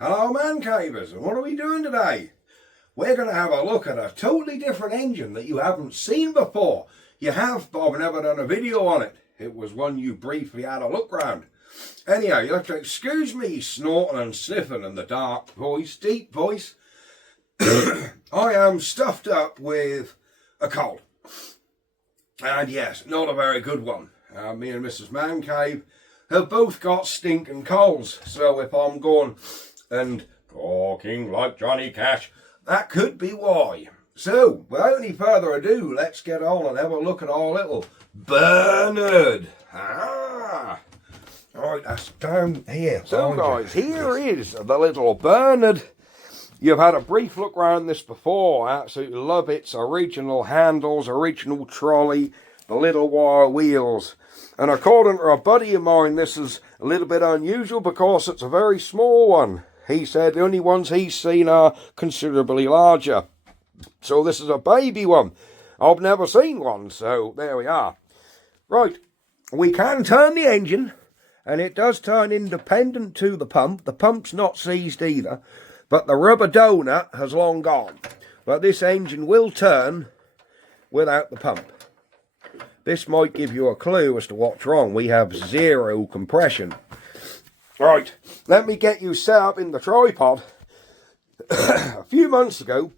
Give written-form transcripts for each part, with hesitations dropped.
Hello man cavers, and what are we doing today? We're going to have a look at a totally different engine that you haven't seen before. You have, but I've never done a video on it. It was one you briefly had a look round. Anyhow, you have to excuse me snorting and sniffing in the dark voice, deep voice. I am stuffed up with a cold. And yes, not a very good one. Me and Mrs. Mancave have both got stinking colds. So if I'm going and talking like Johnny Cash, that could be why. So, without any further ado, let's get on and have a look at our little burnard. Alright, that's down here. So guys, here is the little burnard. You've had a brief look around this before. I absolutely love its original handles, original trolley, the little wire wheels. And according to a buddy of mine, this is a little bit unusual because it's a very small one. He said the only ones he's seen are considerably larger. So this is a baby one. I've never seen one, so there we are. Right, we can turn the engine, and it does turn independent to the pump. The pump's not seized either, but the rubber donut has long gone. But this engine will turn without the pump. This might give you a clue as to what's wrong. We have zero compression. Right, let me get you set up in the tripod. A few months ago,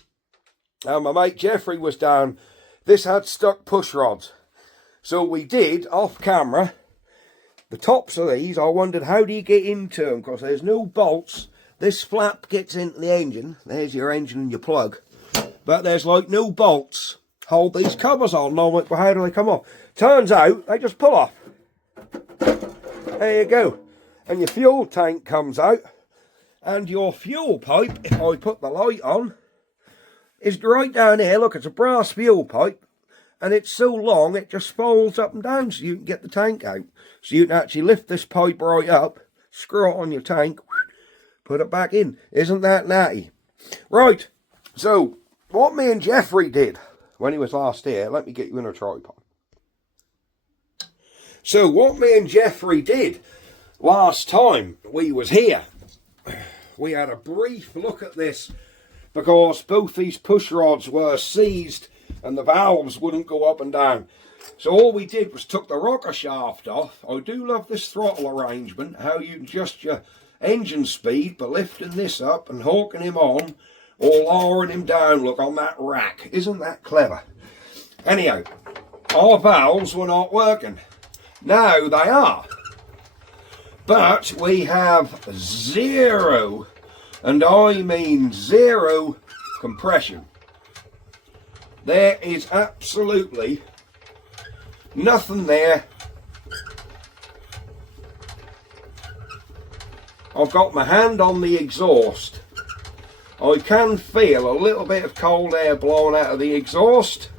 my mate Jeffrey was down. This had stuck push rods. So we did, off camera, the tops of these. I wondered, how do you get into them? Because there's no bolts. This flap gets into the engine. There's your engine and your plug. But there's like no bolts. Hold these covers on. And I'm like, well, how do they come off? Turns out, they just pull off. There you go. And your fuel tank comes out. And your fuel pipe, if I put the light on, is right down here. Look, it's a brass fuel pipe. And it's so long, it just folds up and down so you can get the tank out. So you can actually lift this pipe right up, screw it on your tank, put it back in. Isn't that natty? Right, so what me and Jeffrey did when he was last here, let me get you in a tripod. So what me and Jeffrey did last time we was here, we had a brief look at this because both these push rods were seized and the valves wouldn't go up and down. So all we did was took the rocker shaft off. I do love this throttle arrangement, how you adjust your engine speed by lifting this up and hawking him on or lowering him down, look, on that rack. Isn't that clever? Anyhow, our valves were not working. Now they are. But we have zero, and I mean zero, compression. There is absolutely nothing there. I've got my hand on the exhaust. I can feel a little bit of cold air blowing out of the exhaust,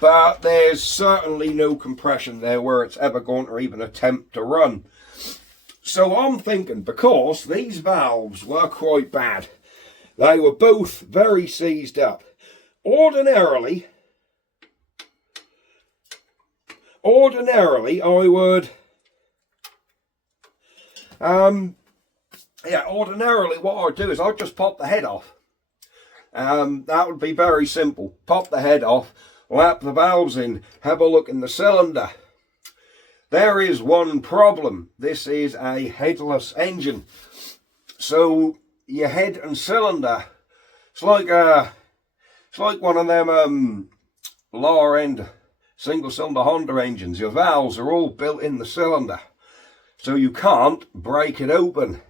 but there's certainly no compression there where it's ever going to even attempt to run. So I'm thinking, because these valves were quite bad, they were both very seized up. Ordinarily I would, ordinarily what I'd do is I'd just pop the head off. That would be very simple. Pop the head off, lap the valves in, have a look in the cylinder. There is one problem. This is a headless engine. So your head and cylinder, it's like one of them lower end single cylinder Honda engines. Your valves are all built in the cylinder, so you can't break it open.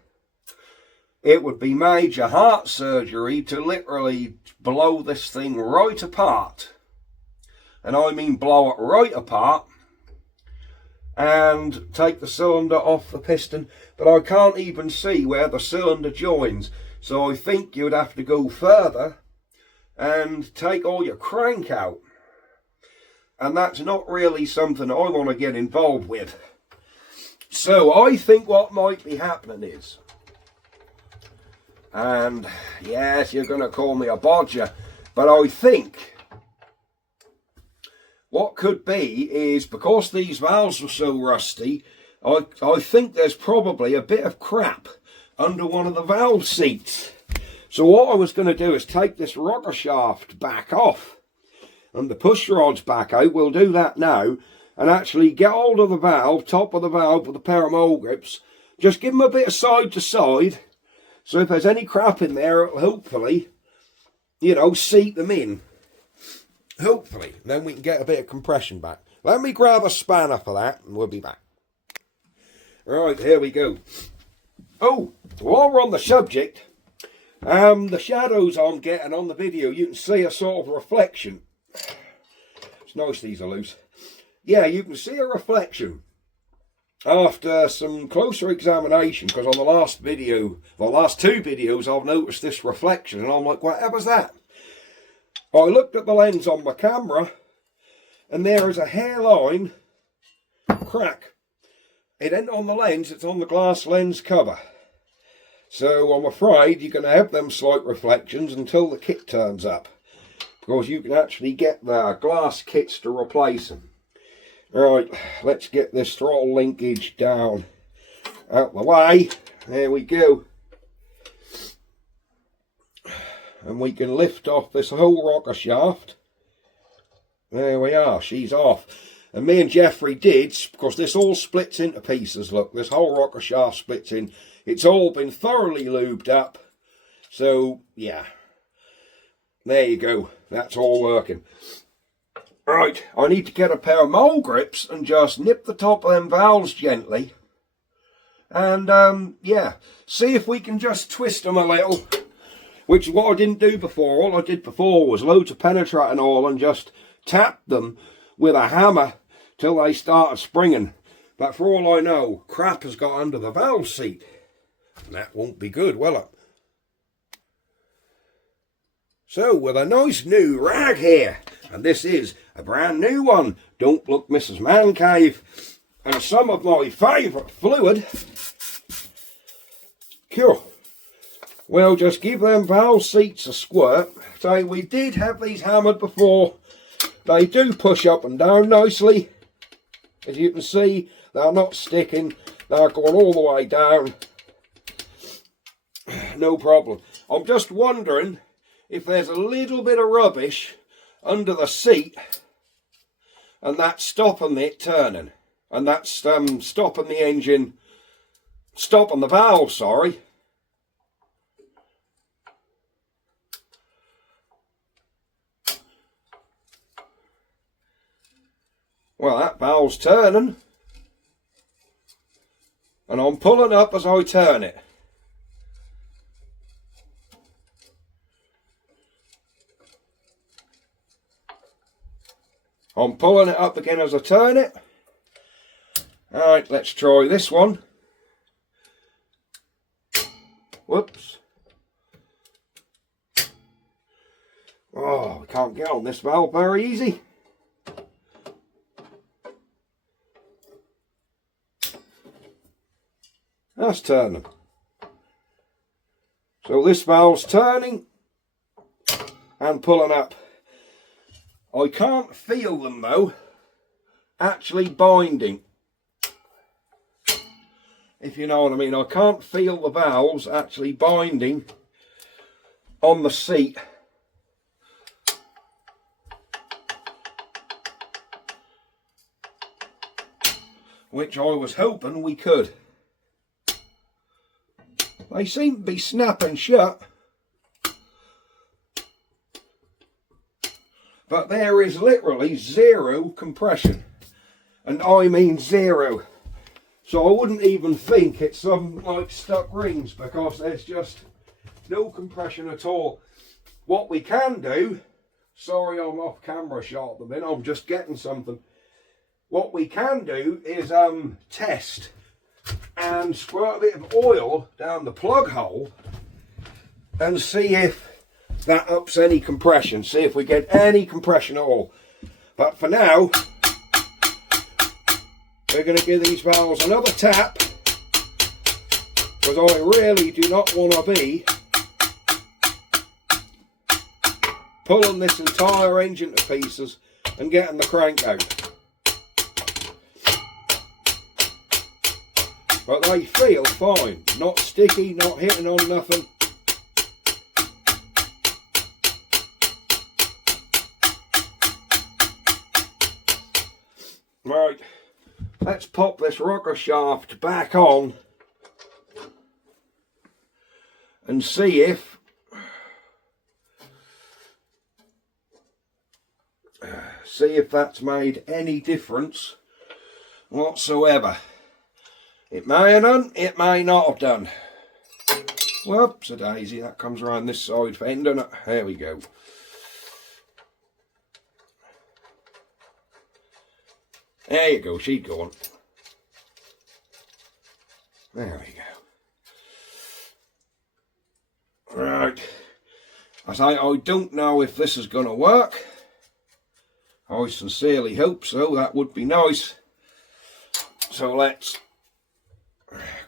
It would be major heart surgery to literally blow this thing right apart, and I mean blow it right apart, and take the cylinder off the piston. But I can't even see where the cylinder joins, so I think you'd have to go further and take all your crank out, and that's not really something I want to get involved with. So I think what might be happening is, and yes, you're going to call me a bodger, but I think what could be is, because these valves were so rusty, I think there's probably a bit of crap under one of the valve seats. So what I was going to do is take this rocker shaft back off and the push rods back out. We'll do that now, and actually get hold of the valve, top of the valve with a pair of mole grips. Just give them a bit of side to side, so if there's any crap in there, it'll hopefully, you know, seat them in. Hopefully. Then we can get a bit of compression back. Let me grab a spanner for that, and we'll be back. Right, here we go. Oh, while we're on the subject, the shadows I'm getting on the video, you can see a sort of reflection. It's nice these are loose. Yeah, you can see a reflection after some closer examination, because on the last video, the last two videos, I've noticed this reflection, and I'm like, whatever's that? I looked at the lens on my camera, and there is a hairline crack. It ain't on the lens, it's on the glass lens cover. So I'm afraid you're going to have them slight reflections until the kit turns up, because you can actually get the glass kits to replace them. Right, let's get this throttle linkage down out the way. There we go. And we can lift off this whole rocker shaft. There we are, she's off. And me and Jeffrey did, because this all splits into pieces, look, this whole rocker shaft splits in. It's all been thoroughly lubed up. So, yeah. There you go, that's all working. Right, I need to get a pair of mole grips and just nip the top of them valves gently. And, yeah, see if we can just twist them a little. Which is what I didn't do before. All I did before was loads of penetrating oil and just tap them with a hammer till they started springing. But for all I know, crap has got under the valve seat. And that won't be good, will it? So, with a nice new rag here, and this is a brand new one, Don't Look Mrs. Man Cave, and some of my favourite fluid, cool. We'll just give them valve seats a squirt. So we did have these hammered before. They do push up and down nicely. As you can see, they're not sticking, they're going all the way down. No problem. I'm just wondering if there's a little bit of rubbish under the seat, and that's stopping it turning, and that's stopping the engine, stopping the valve, sorry. Well, that valve's turning, and I'm pulling up as I turn it. I'm pulling it up again as I turn it. Alright, let's try this one. Whoops. Oh, we can't get on this valve very easy. That's turning. So this valve's turning and pulling up. I can't feel them though actually binding, if you know what I mean. I can't feel the valves actually binding on the seat. Which I was hoping we could. They seem to be snapping shut. But there is literally zero compression. And I mean zero. So I wouldn't even think it's some like stuck rings, because there's just no compression at all. What we can do, sorry I'm off camera shot at the minute, I'm just getting something. What we can do is test and squirt a bit of oil down the plug hole and see if that ups any compression, see if we get any compression at all. But for now, we're going to give these valves another tap, because I really do not want to be pulling this entire engine to pieces and getting the crank out. but they feel fine. Not sticky, not hitting on nothing. Right, let's pop this rocker shaft back on and see if that's made any difference whatsoever. It may have done, it may not have done. Whoops a daisy, that comes around this side fend, doesn't it? There we go. There you go, she's gone. There we go. Right. I say, I don't know if this is going to work. I sincerely hope so, that would be nice. So let's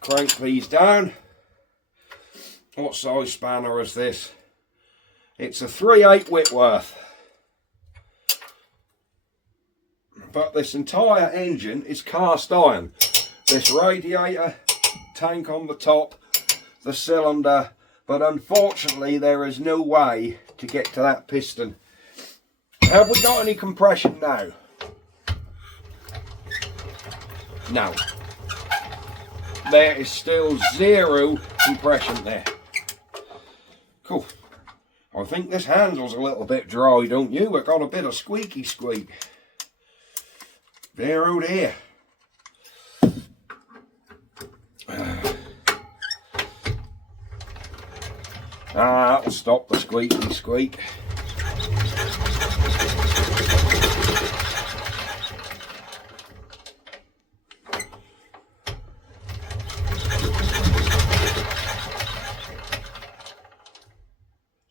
crank these down. What size spanner is this? It's a 3/8 Whitworth. But this entire engine is cast iron. This radiator, tank on the top, the cylinder, but unfortunately there is no way to get to that piston. Have we got any compression now? No. There is still zero compression there. Cool. I think this handle's a little bit dry, don't you? It got a bit of squeaky squeak. There, oh dear. That'll stop the squeaky squeak.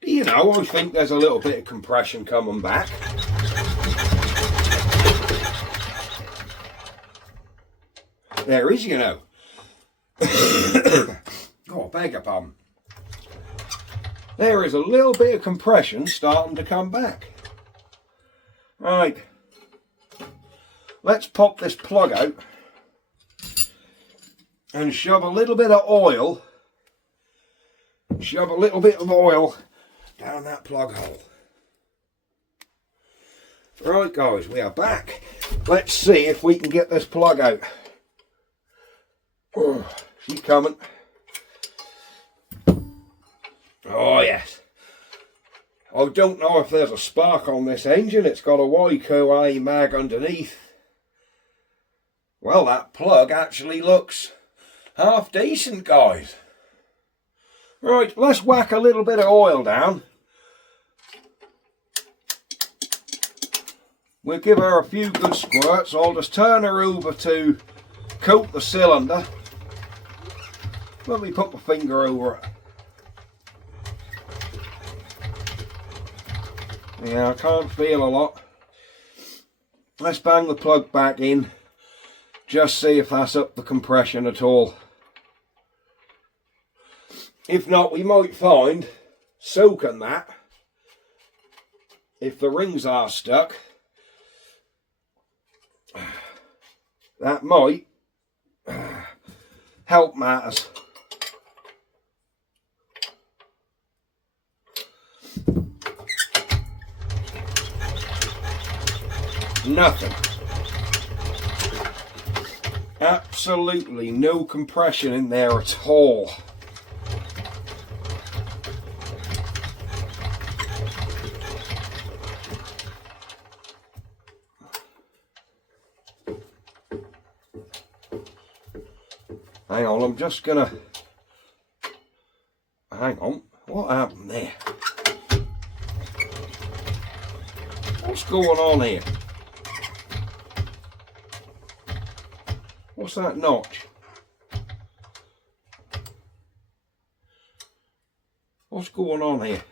You know, I think there's a little bit of compression coming back. There is, you know. Oh, beg your pardon. There is a little bit of compression starting to come back. Right. Let's pop this plug out and shove a little bit of oil. Shove a little bit of oil down that plug hole. Right, guys, we are back. Let's see if we can get this plug out. Oh, she's coming. Oh yes. I don't know if there's a spark on this engine. It's got a YQA mag underneath. Well, that plug actually looks half decent, guys. Right, let's whack a little bit of oil down. We'll give her a few good squirts. I'll just turn her over to coat the cylinder. Let me put my finger over it. Yeah, I can't feel a lot. Let's bang the plug back in. Just see if that's up the compression at all. If not, we might find soaking that, if the rings are stuck, that might help matters. Nothing. Absolutely no compression in there at all. Hang on, I'm just gonna... Hang on, what happened there? What's going on here? What's that notch? What's going on here?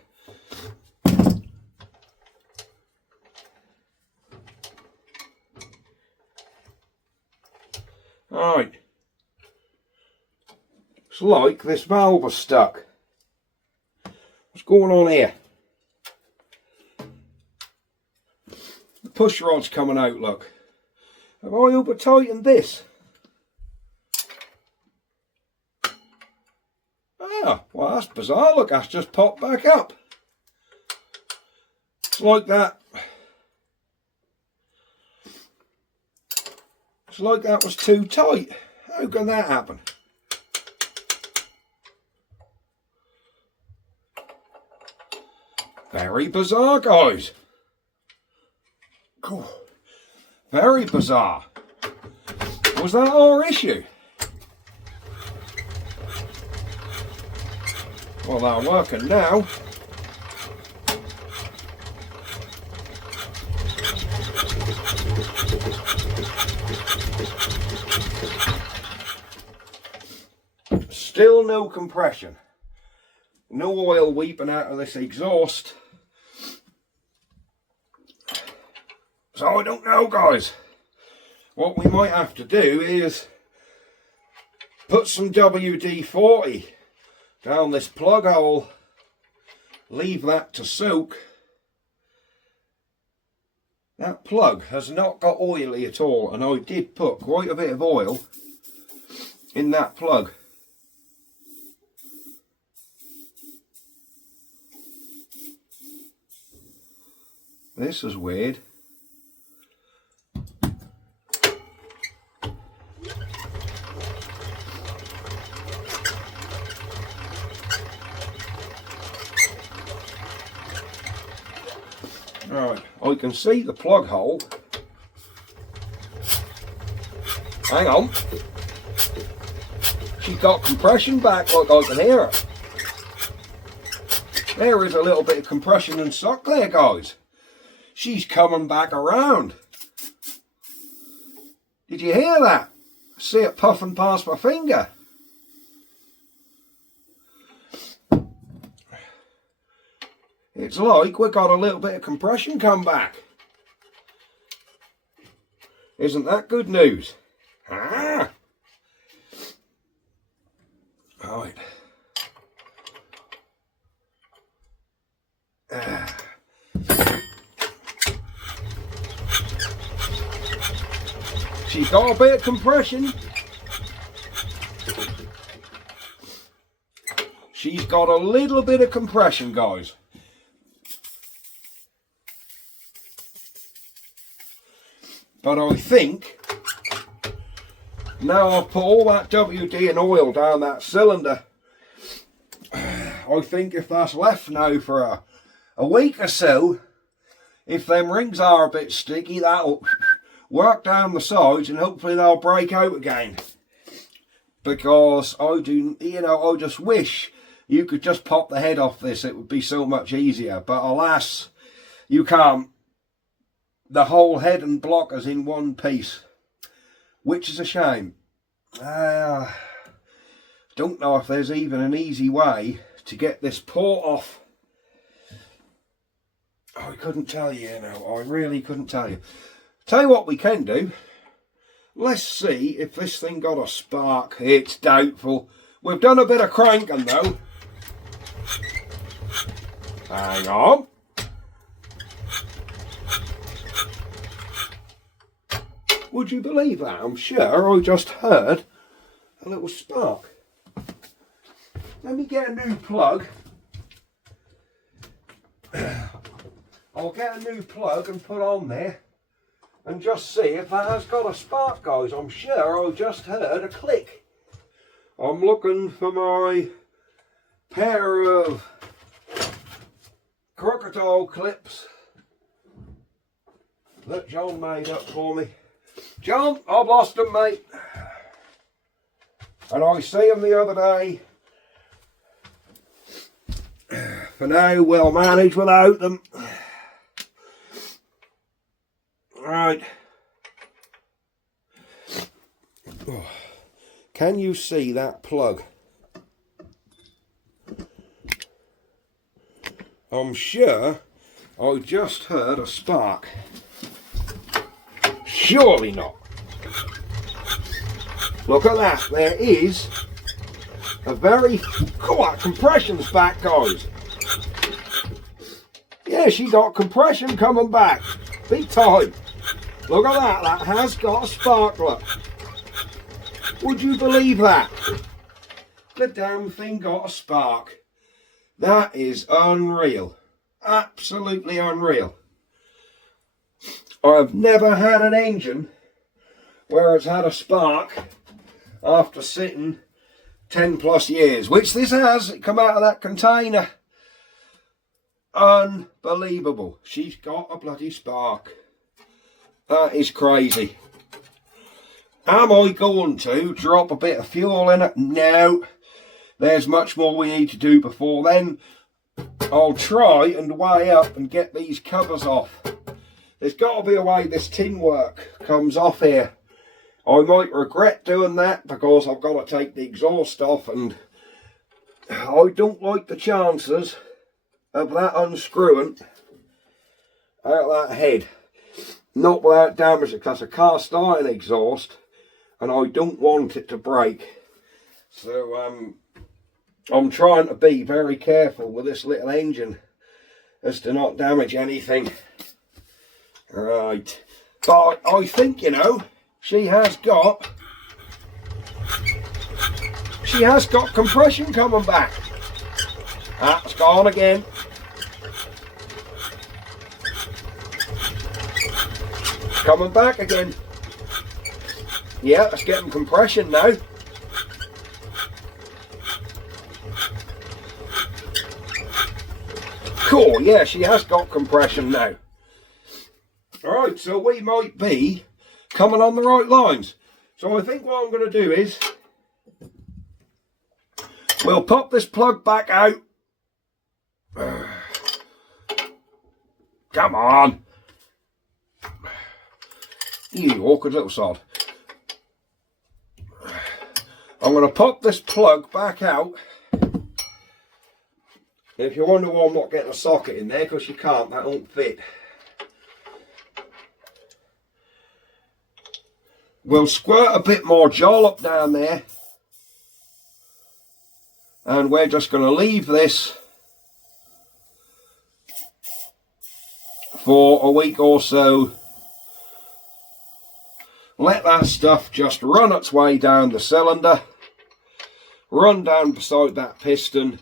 Alright. It's like this valve is stuck. What's going on here? The push rod's coming out, look. Have I over tightened this? Well, that's bizarre. Look, that's just popped back up. It's like that. It's like that was too tight. How can that happen? Very bizarre, guys. Cool. Very bizarre. Was that our issue? Well, they're working now. Still no compression. No oil weeping out of this exhaust. So I don't know, guys. What we might have to do is put some WD-40 down this plug hole, leave that to soak. That plug has not got oily at all, and I did put quite a bit of oil in that plug. This is weird. Right, I can see the plug hole. Hang on. She's got compression back, like I can hear it. There is a little bit of compression and suck there, guys. She's coming back around. Did you hear that? See it puffing past my finger. It's like we got a little bit of compression come back. Isn't that good news? Ah! Right. She's got a bit of compression. She's got a little bit of compression, guys. But I think, now I've put all that WD and oil down that cylinder, I think if that's left now for a week or so, if them rings are a bit sticky, that'll work down the sides and hopefully they'll break out again. Because I just wish you could just pop the head off this. It would be so much easier. But alas, you can't. The whole head and block is in one piece, which is a shame. Don't know if there's even an easy way to get this port off. I couldn't tell you, I really couldn't tell you. Tell you what we can do. Let's see if this thing got a spark. It's doubtful. We've done a bit of cranking though. Hang on. Would you believe that? I'm sure I just heard a little spark. Let me get a new plug. I'll get a new plug and put on there and just see if that has got a spark, guys. I'm sure I just heard a click. I'm looking for my pair of crocodile clips that John made up for me. John, I've lost them, mate. And I see them the other day. For now, we'll manage without them. Right. Oh. Can you see that plug? I'm sure I just heard a spark. Surely not. Look at that. There is a very... Oh, that compression's back, guys. Yeah, she got compression coming back. Big time. Look at that. That has got a spark, look. Would you believe that? the damn thing got a spark. That is unreal. Absolutely unreal. I've never had an engine where it's had a spark after sitting 10 plus years, which this has. It come out of that container. Unbelievable. She's got a bloody spark. That is crazy. Am I going to drop a bit of fuel in it? No. There's much more we need to do before then. I'll try and weigh up and get these covers off. There's got to be a way this tin work comes off here. I might regret doing that because I've got to take the exhaust off, and I don't like the chances of that unscrewing out of that head. Not without damage, because that's a cast iron exhaust and I don't want it to break. So I'm trying to be very careful with this little engine as to not damage anything. Right, but I think, you know, she has got compression coming back. Ah, it's gone again. Coming back again. Yeah, it's getting compression now. Cool, yeah, she has got compression now. Alright, so we might be coming on the right lines. So I think what I'm going to do is we'll pop this plug back out. Come on. You awkward little sod. I'm going to pop this plug back out. If you wonder why I'm not getting a socket in there, because you can't, that won't fit. We'll squirt a bit more jollop down there, and we're just going to leave this for a week or so. Let that stuff just run its way down the cylinder, run down beside that piston,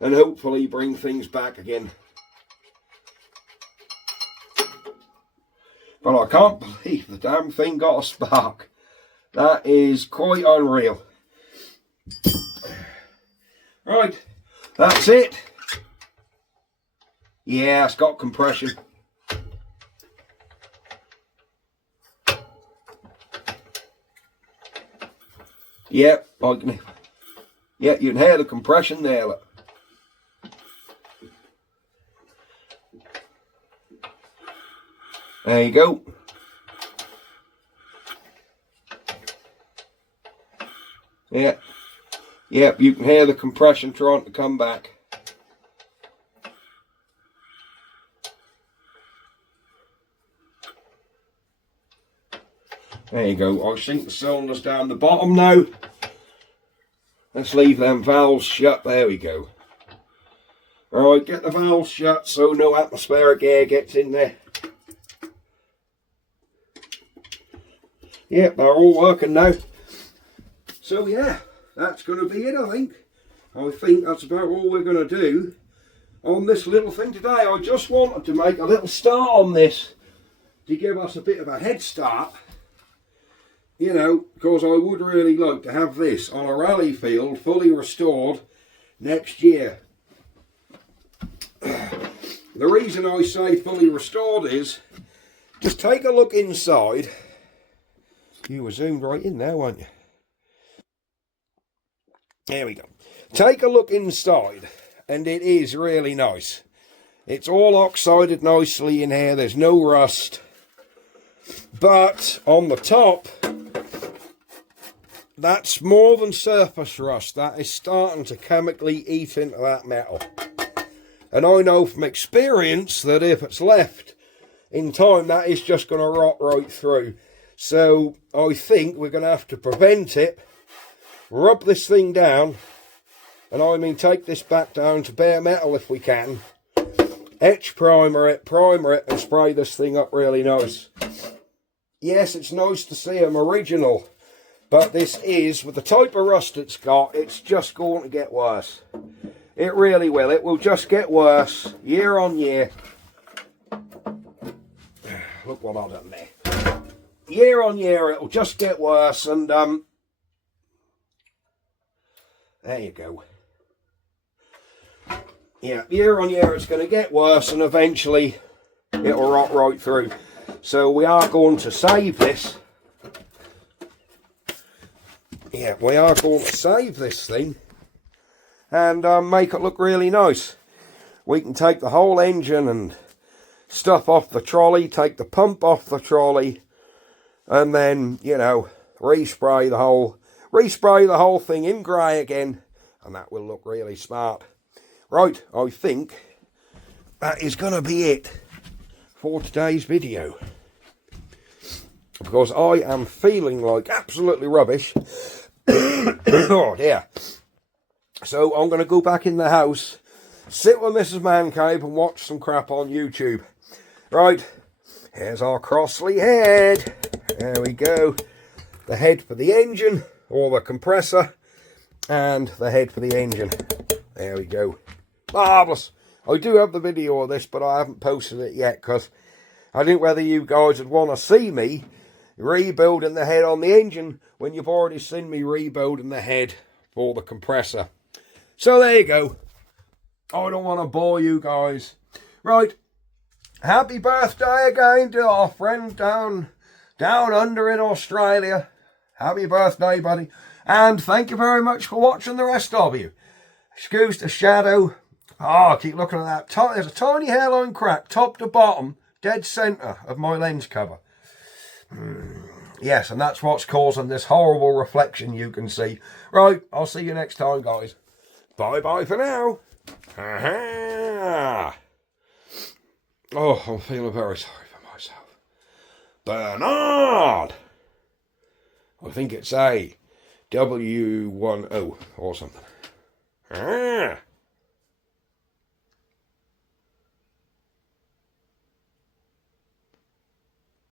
and hopefully bring things back again. But I can't believe the damn thing got a spark. That is quite unreal. Right, that's it. Yeah, it's got compression. Yep, yeah, you can hear the compression there, look. There you go. Yeah. Yep, you can hear the compression trying to come back. There you go. I sink the cylinders down the bottom now. Let's leave them valves shut. There we go. Alright, get the valves shut so no atmospheric air gets in there. Yep, they're all working now. So yeah, that's going to be it, I think. I think that's about all we're going to do on this little thing today. I just wanted to make a little start on this to give us a bit of a head start. You know, because I would really like to have this on a rally field fully restored next year. The reason I say fully restored is, just take a look inside. You were zoomed right in there, weren't you? There we go. Take a look inside, and it is really nice. It's all oxided nicely in here. There's no rust. But on the top, that's more than surface rust. That is starting to chemically eat into that metal. And I know from experience that if it's left in time, that is just going to rot right through. So I think we're going to have to prevent it, rub this thing down, and I mean take this back down to bare metal if we can, etch primer it, and spray this thing up really nice. Yes, it's nice to see them original, But this is, with the type of rust it's got, it's just going to get worse. It really will. It will just get worse year on year. Look what I've done there. Year on year, it'll just get worse. And there you go. Yeah, year on year, it's going to get worse, and eventually it'll rot right through. So we are going to save this. Yeah, we are going to save this thing and make it look really nice. We can take the whole engine and stuff off the trolley, take the pump off the trolley, and then, you know, respray the whole thing in grey again, and that will look really smart. Right, I think that is going to be it for today's video, because I am feeling like absolutely rubbish. Oh dear. So I'm going to go back in the house, sit with Mrs. Mancave and watch some crap on YouTube. Right, here's our Crossley head. There we go. The head for the engine, or the compressor, and the head for the engine. There we go. Marvellous. I do have the video of this, but I haven't posted it yet, because I didn't know whether you guys would want to see me rebuilding the head on the engine when you've already seen me rebuilding the head for the compressor. So there you go. I don't want to bore you guys. Right. Happy birthday again to our friend down under in Australia. Happy birthday, buddy. And thank you very much for watching, the rest of you. Excuse the shadow. Oh, I keep looking at that. There's a tiny hairline crack, top to bottom, dead centre of my lens cover. Yes, and that's what's causing this horrible reflection you can see. Right, I'll see you next time, guys. Bye-bye for now. Aha. Oh, I'm feeling very sorry for myself. Bernard! I think it's a W10 or something.